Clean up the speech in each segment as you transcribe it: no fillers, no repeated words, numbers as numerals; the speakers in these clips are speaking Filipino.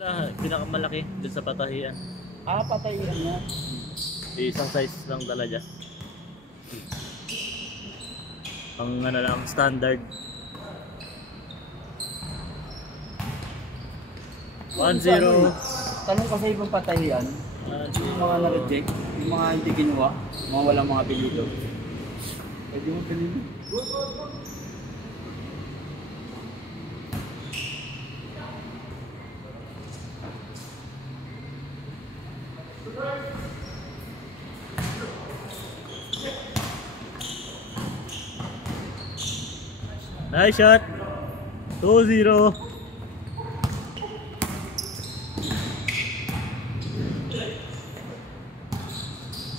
Pinakamalaki dun sa patahian. Ah, patayan na. Isang size lang talaga. Ang ano lang, standard. 1-0. Tanong ko sa ibang patayan, yung mga na-reject, yung mga hindi ginawa, mga walang mga apelido. Pwede mo apelido. Nice shot. 2-0.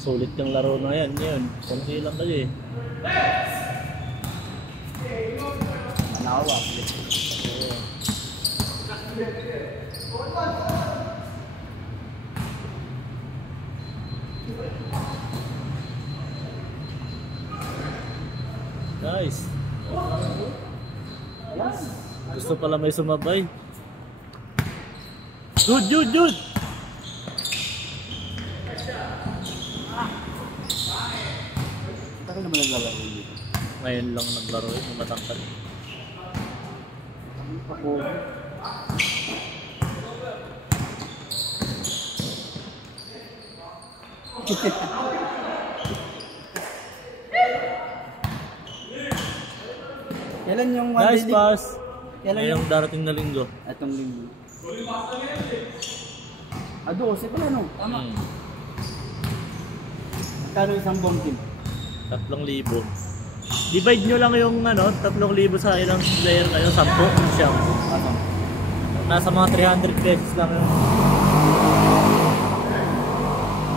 Sulit yung laro na yan. Yun. Kunti lang kasi. Manawa. Nice. Gusto pala may sumabay. Dude! Bakit naman naglalaro dito? Ngayon lang naglaro yung matangkad. Ako. Kailan yung Nice pass. Kailan Ngayong darating na linggo. Atong linggo. Ah, 12 pala no? Tama. Kano isang buong team? 3,000. Divide nyo lang yung 3,000 sa ilang player kayo, 10 siya. Ano? Nasa mga 300 pesos lang yun.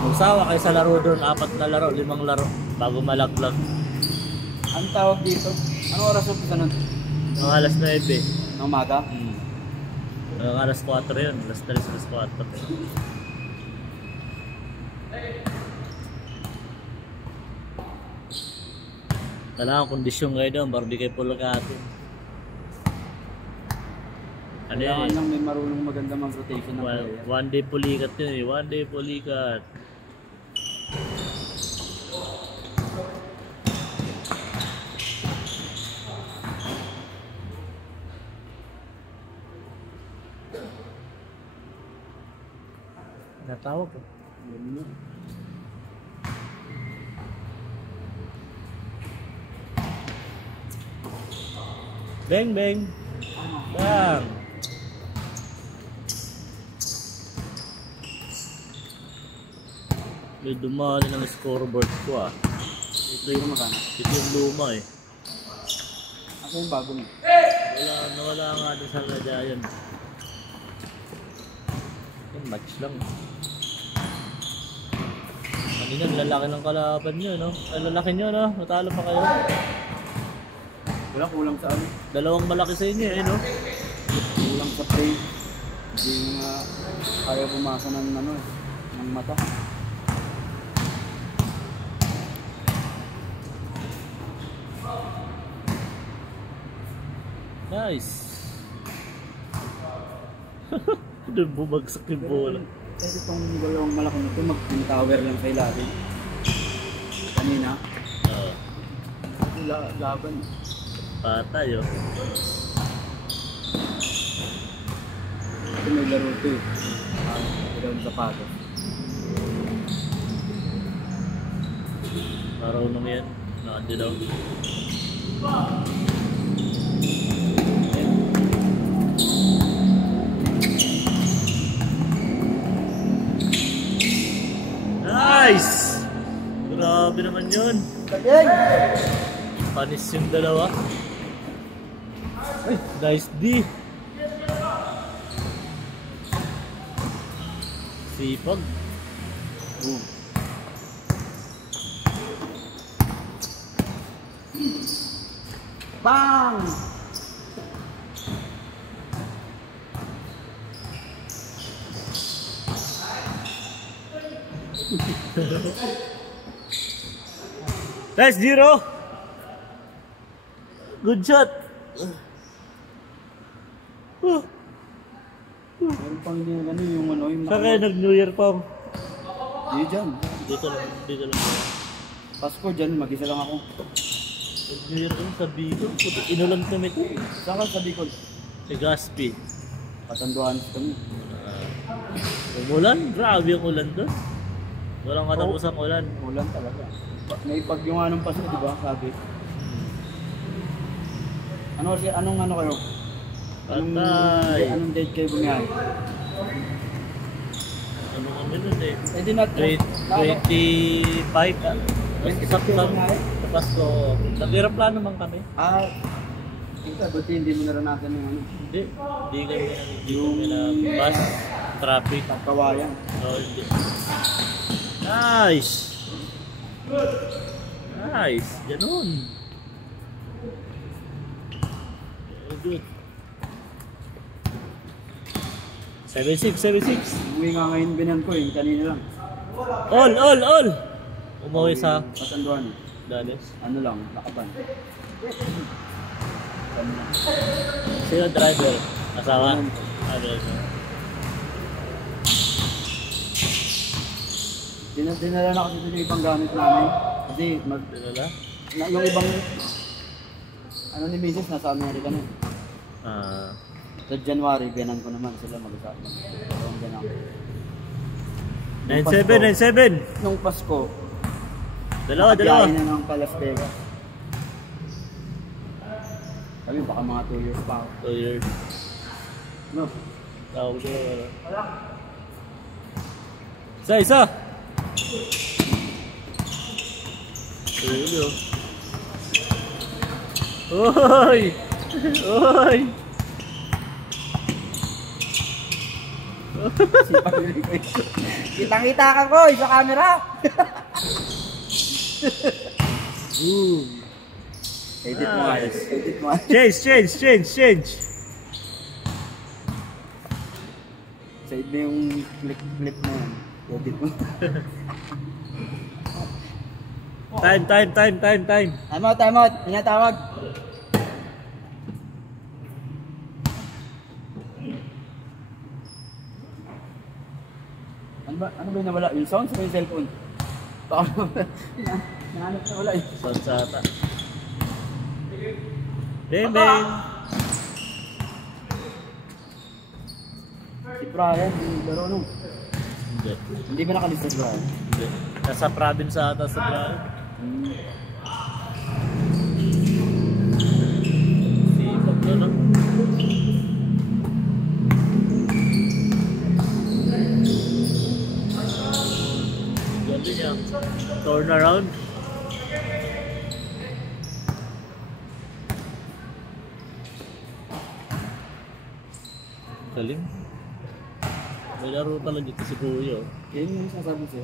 Magsawa kayo sa laro doon, 4 na laro, 5 laro, bago malaglag. Ang tawag dito? Anong oras yung pisa nun? Mga alas 9. Ng umaga? Mga alas 4 yun, alas 3, alas 4. Kailangan kondisyon kayo doon, baru di kayo pulagatin. Ano Kailangan yun? lang may marunong maganda mag-rotation ng player. One day pulikat yun eh, one day pulikat. Natawag ko. Bang! Bang! May dumali ng scoreboard ko ah. Ito yung magana. Ito yung luma eh. Ako yung bago mo. Nawala nga din sa lagayan. Yung match lang. Kanina lalaki ng kalaban nyo no? Lalaki nyo no? Matalo pa kayo. Wala, kulang sa ano. Dalawang malaki sa inyo eh no? Kulang sa play. Hindi nga kaya pumasa ng ng mata. Nice. Doon bumagsak yung bola. Kasi itong dalawang malaki nito, mag-tower lang sa ilalim. Kanina. Laban. Patay oh. Ito may laro ito eh. Dalawang sapatos. Marunong yan. Nakandi daw. Nice! Grabe naman yun. Panis yung dalawa. Ay, nice D. Sipag. Bang! Nice, Jiro! Good shot! Meron pang lang yung ano, yung ano, yung Saan kayo nag-New Year pa? Di dyan. Dito lang. Pasko dyan, mag-isa lang ako. Nag-New Year ko sa Bicol. Puti, inulan kami ito. Saan ka sa Bicol? Si Gaspi. Katanduan kami. Umulan? Grabe yung ulan doon. Walang katapusang ulan. Ulan talaga. May pag yung anong Pasko, di ba? Sabi. Anong ano kayo? Patay. Anong date kayo bumiyahe? Ano kami nun eh? Eh di not 25 ah. Sa Pasko. Nag-aeroplano naman kami. Ito, buti hindi mo naranasan yung ano. Hindi kami na bus, traffic. Kawayan. Oh, hindi. Nice! Nice! Ganun! Very good. 76! Uwi nga ngayon binan ko eh, kanina lang. All! Umuwi sa Katanduan. Dallas. Ano lang, nakaban. Sino driver? Asawa? Dinala na kasi yung ibang gamit namin. Kasi Dinala? yung ibang ano ni Mrs. nasa Amerika na. Sa January, biyanan ko naman sila mag-usap. Ang ganun. 97! Nung Pasko, Dalawa! biyahe na ng Las Vegas. Sabi baka mga 2 years pa ako. 2 years. No? Tawag ko. Isa! Tulo. Hoy! Kitang-kita ka ko sa camera. Boom! Edit mo nga. Edit mo. Change! Save mo yung clip na yan. Edit mo. Time! Time out. Tinatawag. Ano ba yung nawala? Yung sounds o yung cellphone? Baka nahanap na wala eh. Sonsata. Beng! Si Brian, yung laro nung. Hindi ba nakalista si Brian? Hindi. Nasa province ata sa Brian. Sipag na lang. Ganda niya. Turn around. Galing. May laro talaga dito si Kuya. Yan yung sasabi sa'yo.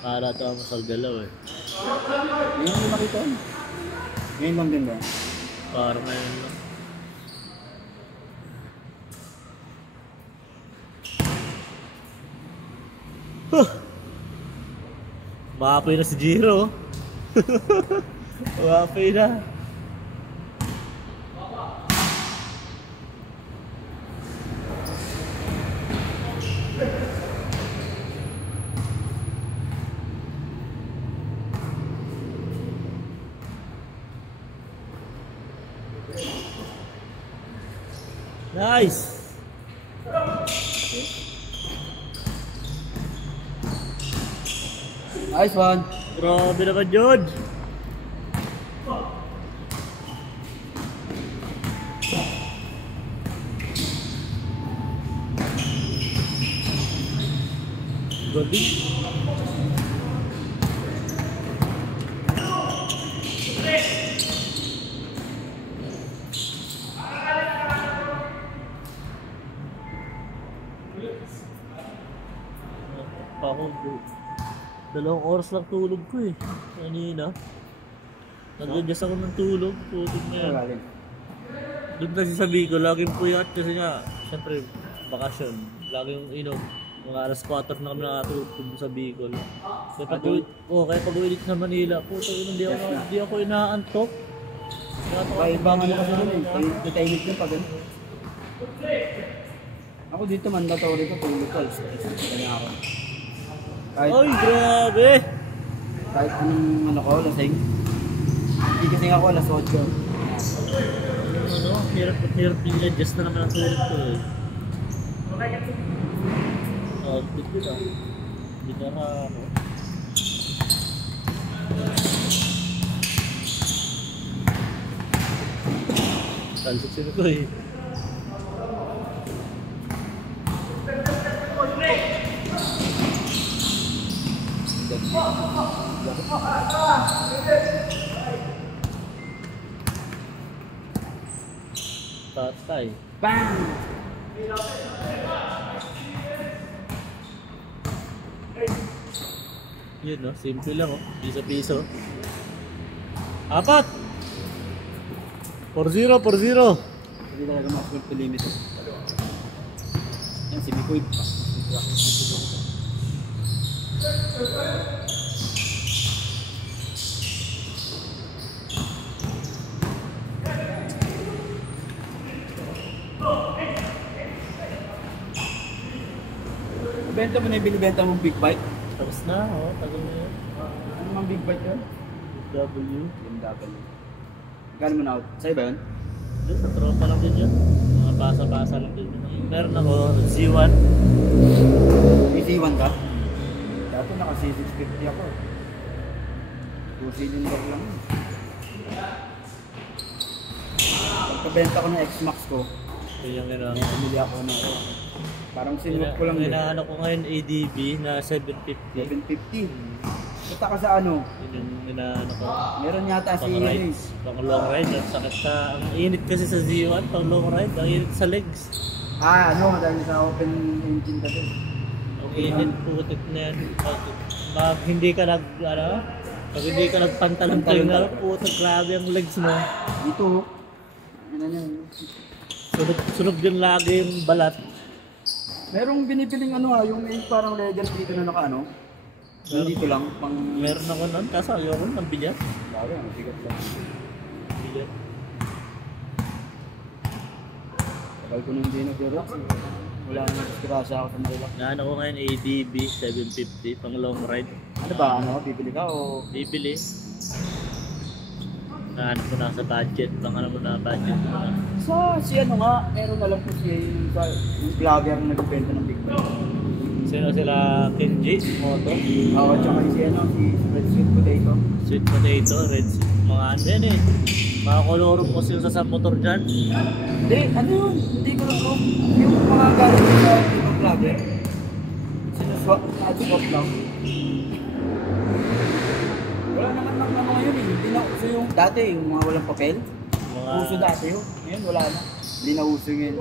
Para ito ang masal galaw eh. Ngayon yung makita yun. Ngayon lang din ba? Parang ngayon lang. Maapoy na si Jiro. Maapoy na. Nice! Nice one! Grabe naman yun! Galing! Ako, 2 oras lang tulog ko eh. Kanina. Nag-adjust ako ng tulog. Putik na yan. Doon kasi sabi ko, laging puyat kasi nga, siyempre, bakasyon. Laging inom. Mga alas 4 na kami nakatulog sa Bicol. Kaya pag-uwi sa Manila, hindi ako inaantok. Kaya ibang ano kasi nun eh. Kitahimik nun pag ano. Ako dito mandatory ko, tulog ko. Kaya ako. Kahit, Ay, grabe! kahit anong ano ko, lasing. Hindi kasi ako alas 8. Ano, hirap i-adjust na naman ang tulog ko eh. Outfit ko lang. Binara ako. Talsok sila ko eh. Tatay. Bang! Yun no, simple lang oh. Piso-piso. 4! 4-0, 4-0. Hindi talaga ma-full to limit. Yan si Mikoy. Benta mo na yung binibenta mong big bike? Tapos na, oh. Tagal na yun. Ano mang big bike yun? W. BMW. Gano'n mo na out? Sa'yo ba yun? Doon, sa tropa lang din yun. Mga basa-basa lang din yun. Meron ako, Z1. May Z1 ka? Dati naka C650 ako. 2-cylinder lang yun. Pagkabenta ko ng X-Max ko, Ito yung bumili ako na parang sinulog ko lang yun. Inaano ko ngayon ADB na 750. 750. Punta ka sa ano? Yun yung inaano ko. Meron yata si Pang rides. Pang long ride. Ang sakit sa... Ang init kasi sa Z1. Pang long ride. Ang init sa legs. ano, dahil sa open engine kasi. Ang init putik na yan. Pag hindi ka nag... Ano? Pag hindi ka nagpantalang kayo nga, putik grabe ang legs mo. Dito, ano yan. Sunog din lagi yung balat. Merong binibiling ano yung may parang legend dito na naka ano. Dito lang, pang... Meron ako nun. Kaso ayoko ng bigat. Bago, ang bigat lang. Bigat. Kapag ko nung di nag-rock, wala nang disgrasya ako sa Marilak. Naano ko ngayon ADB 750 pang long ride. Ano ba, ano, bibili ka o... Bibili. Naano ko na sa budget. Pang ano mo na budget ko na. Si ano nga, meron na lang po siya yung vlogger na nagbibenta ng big bike. Sino sila? Kenji? Moto? Oo, tsaka si ano, si Red Sweet Potato. Sweet potato, red seed. Mga ano yan eh. Mga kolorong ko sila sa motor dyan. Hindi, ano yun? Hindi ko lang kung yung mga galing sa ibang vlogger. Sinuswap, na-swap lang. Wala naman lang ano ngayon eh. Hindi na uso yung dati, yung mga walang papel. Uso dati yun. Ngayon wala na. Hindi na uso ngayon.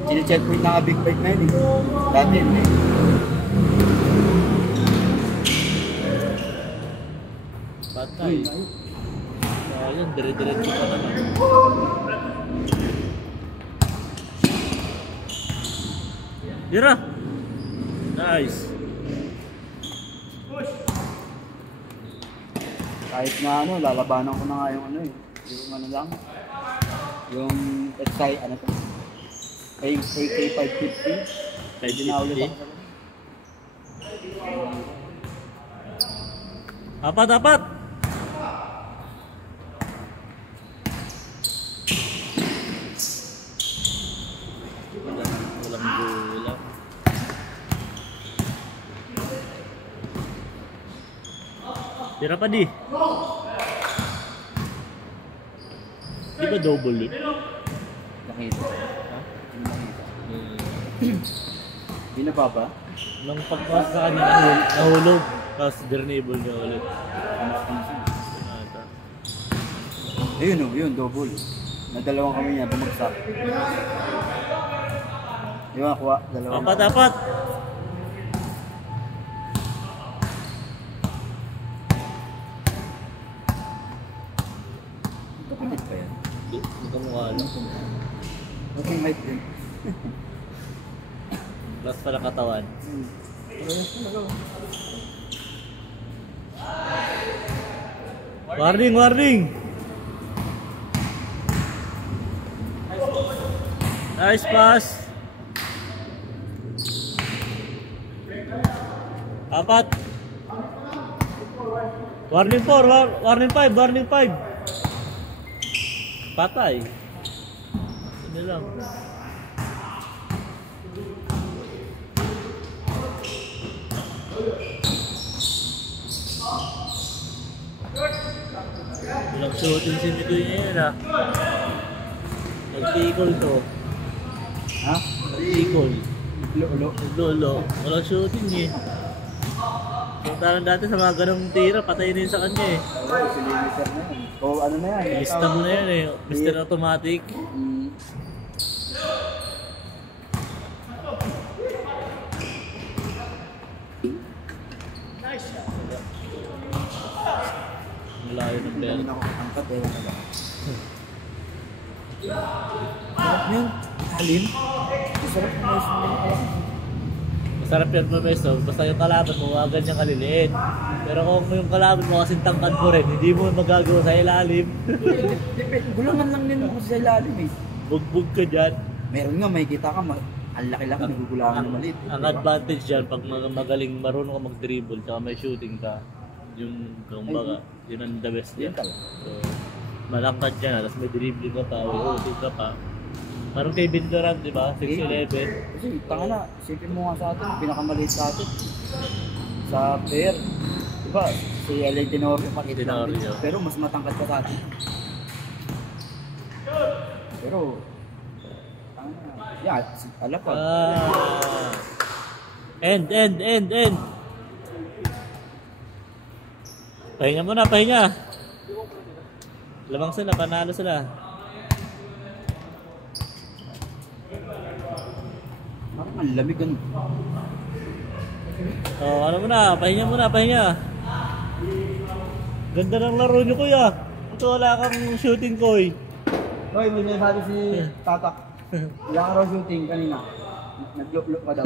Sine-checkpoint na nga big bike na yun eh. Dati yun eh. Patay. Ayun, dire-diretso pa naman. Dira! Nice! Kahit na ano, lalabanan ko na nga yung ano eh. Yung ano lang. Yung XI, ano to? AK 550. Pwede na ulit ako. Apat! Walang gulang. Tira pa di. Di ba double yun? Nakita. Ha? Nakita. Hindi na ba? Nung pagpas sa kanya, nahulog. Tapos dernable niya ulit. Ayun o, yun, double. Nadalawang kami niya, bumagsak. Di ba, kuha, dalawang. Apat! Ito pinit pa yan. Hindi ka mukha lang. Okay, mic din. Plus pala katawan. Warning! Nice pass! Apat. Warning 4, warning 5, warning 5. Patay. Ano lang. Walang shooting si Mikoy niya yun ah. Nag-tikol to. Ha? Nag-tikol. Ulo. Lolo. Walang shooting eh. Punta dati sa mga ganong tira, patay na yun sa kanya eh. Oo, si Limiser na yan. O ano na yan? Lista mo na yan eh. Mr. Automatic. Malayo ng Hindi pera. namin ako katangkat eh. Sarap yun. Halim. Sarap na yun. Masarap yan mamesto, basta yung kalaban mo, huwag ganyan kaliliit. Pero kung yung kalaban mo kasing tangkad mo rin, hindi mo magagawa sa ilalim. Gulangan lang din ako sa ilalim eh. Bugbog ka dyan. Meron nga, may kita ka, ang laki-laki, nagugulangan na maliit. Ang advantage dyan, pag magaling marunong ka mag-dribble, tsaka may shooting ka, yung kumbaga, yun ang the best Yun yan. talaga. So, malangkad dyan, tapos may dribbling ka pa, may shooting ka pa. Parang kay Bindoran, di ba? 6'11". Kasi tanga na, isipin mo nga sa atin, pinakamaliit sa atin. Sa player. Diba, si LA Tenorio, makita natin. Tenorio. Pero mas matangkad ka sa atin. Pero, tanga na. Yeah, alapad. End. Pahinga muna, pahinga. Lamang sila, panalo sila. Parang ang lamig ano. Oh, ano muna, pahinga. Ganda ng laro nyo kuya. Ito wala kang shooting ko eh. Hoy, may nasabi si Tatak. Wala ka raw shooting kanina. Nag-look ka daw.